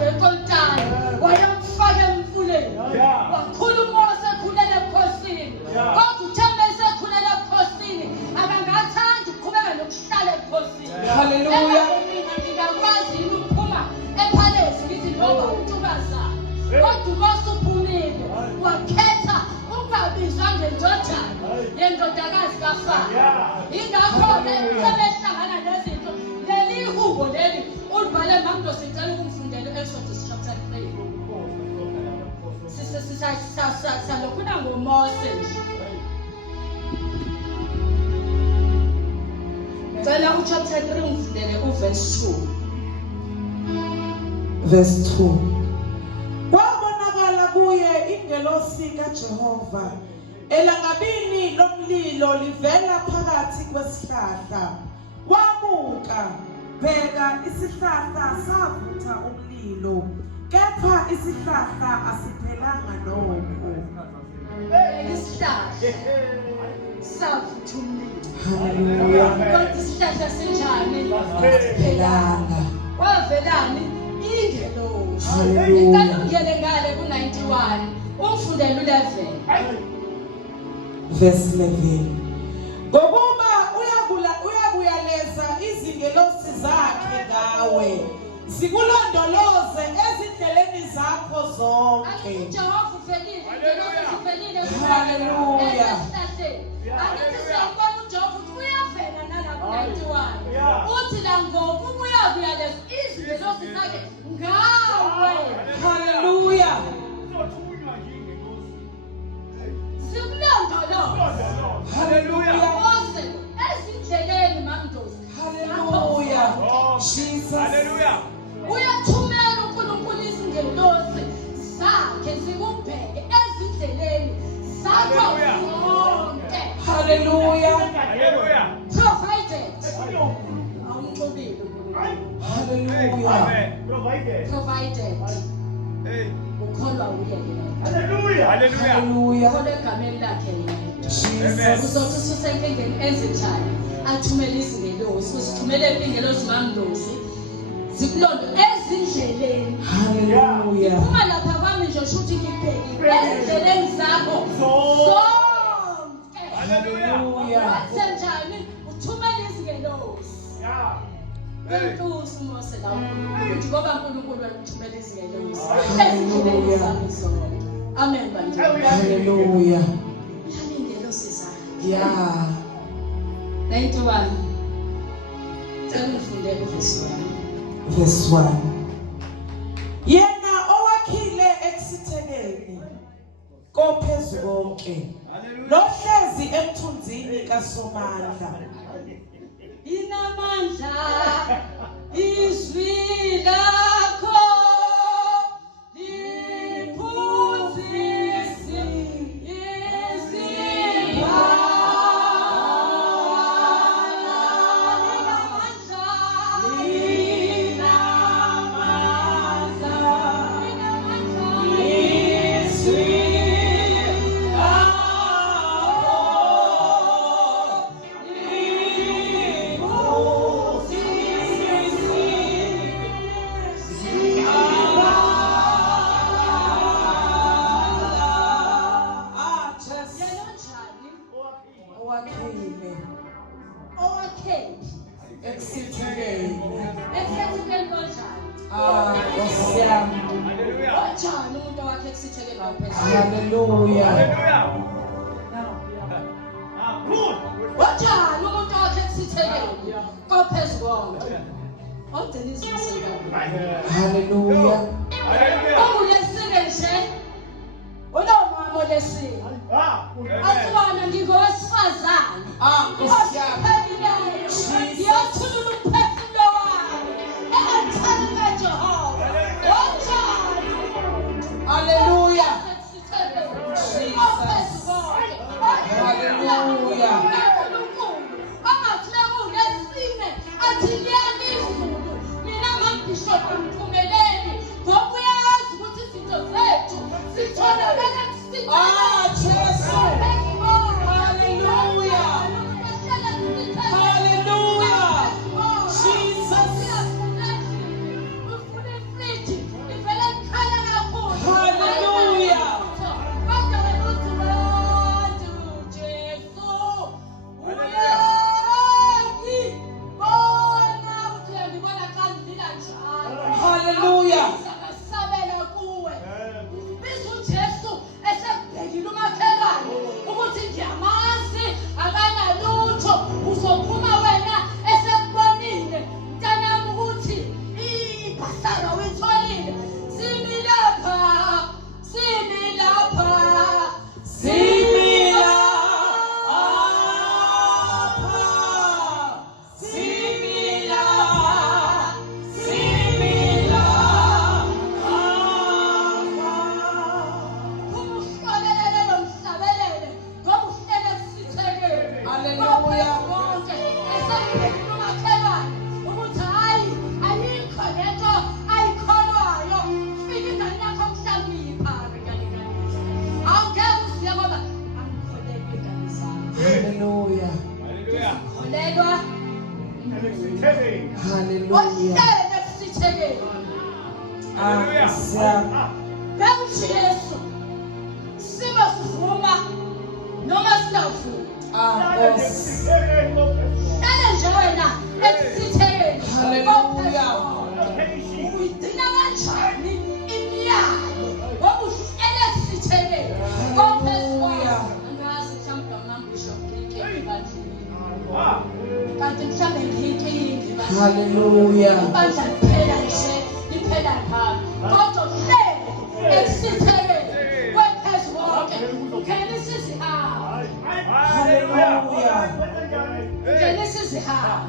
ngenkolontana wayamfaka emfuleni wakhuluma wasekhulele ebukhosini kodwa uthembe esekhulele ebukhosini akangathandi ukuqhubeka nokuhlala ebukhosini. Hallelujah. Mina ngingakwazi yini ukuphuma ephalace ngithi ngoba uNtubazana kodwa umose uphumile wakhetha ukungabizwa ngendodana yendodakazi kaFaro. Ingakho-ke sebehlangana nezinto leli hubo leli ulibhale eMaMdlozi sicela ukumfundela u-Exodus chapter 3. Salokhuna ngoMose nje. Cela uchapter 3 ungifundele uverse 2. Verse 2. Kwabonakala kuye ingelosi kaJehova elangabini lomlilo livela phakathi kwesihlahla. Wabuka, bheka isihlahla savutha umlilo, kepha isihlahla asiphelanga nokho. Isihlahla savutha umlilo. Hallelujah. Kodwa isihlahla sinjani? Asiphelanga. Wavelani? Ingelosi. Hallelujah. Ngicela ungene ngale ku-91 ungifundele u-11. Verse 11. Ngokuba uyakuyaleza izingelosi zakhe ngawe zikulondoloze ezindleleni zakho zonke. Jehova uvelile, ingelosi zivelile. Hallelujah. Angithi siyambona uJehova ukuthi uyavela nalapho ku-91. Uthi la ngoku uyakuyaleza izingelosi zakhe ngawe. Hallelujah. Hallelujah. Mose ezindleleni maMdlozi. Hallelujah. Jesus. Hallelujah. Uyathumela uNkulunkulu izingelosi zakhe zikubheke ezindleleni zakho zonke. Hallelujah. Hallelujah. Provided. Awumxubile uNkulunkulu. Hallelujah. Amen. Provided. Provided. Hey. Ukholwa uye yena. Hallelujah. Hallelujah. Hallelujah. Ukholwa egameni lakhe yena. Jesus. Uzothi ususenkingeni ezinjani athumele izingelosi usithumele ingelosi maMdlozi zikulondo ezindleleni. Hallelujah. Uma lapha kwami nje ushuthi ngibheki ezindleleni zakho zonke. Hallelujah. Senjani uthumele izingelosi. Inkosi Mose la ukuthi ngoba uNkulunkulu wakuthumela izingelosi ezindleleni zami zonke. Amen bandla. Hallelujah. Yeah. 91. Cela ngifundele uverse 1. Verse 1. Yena owakhile ekusithekeni kophezu konke nohlezi emthunzini kaSomandla. Inamandla izwi lakho liphuzisi izimba. Hallelujah. Wajani umuntu wakhe kusithekeni kophezu konke. Ogcina izimsikazi. Hallelujah. Ongulesile nje. Unomama olesile. Athwana ngingowesifazane. Nkosi yami. Ngiyathulula umphefumulo wami. Engathanda Jehova. Wajani. Hallelujah. konke esakubhekile umakhelwane ukuthi hayi ayikho lento ayikholwayo fika ingane yakho mhlawumbe iyiphare kanti awungeke usiye ngoba angikholelwe ingane zami. Hallelujah. Hallelujah. Kholelwa Amen. Hallelujah. ohlele kusithekeni Siyabonga. bekuthi Yesu sibe sivuma noma singavumi Nkosi. hlale nje wena ekusithekeni Hallelujah. uyigcina kanjani imiyalo ngoba uhlele ekusithekeni Hallelujah. angazi mhlawumbe amambisho ngiyinkinga ebandleni Ah. kanti mhlawumbe ngiyinkinga ebandleni Hallelujah. ibandla liphela nje liphela ngami kodwa uhlele ekusithekeni kwephezulu wonke ngenisa izihawu Hallelujah. ngenisa izihawu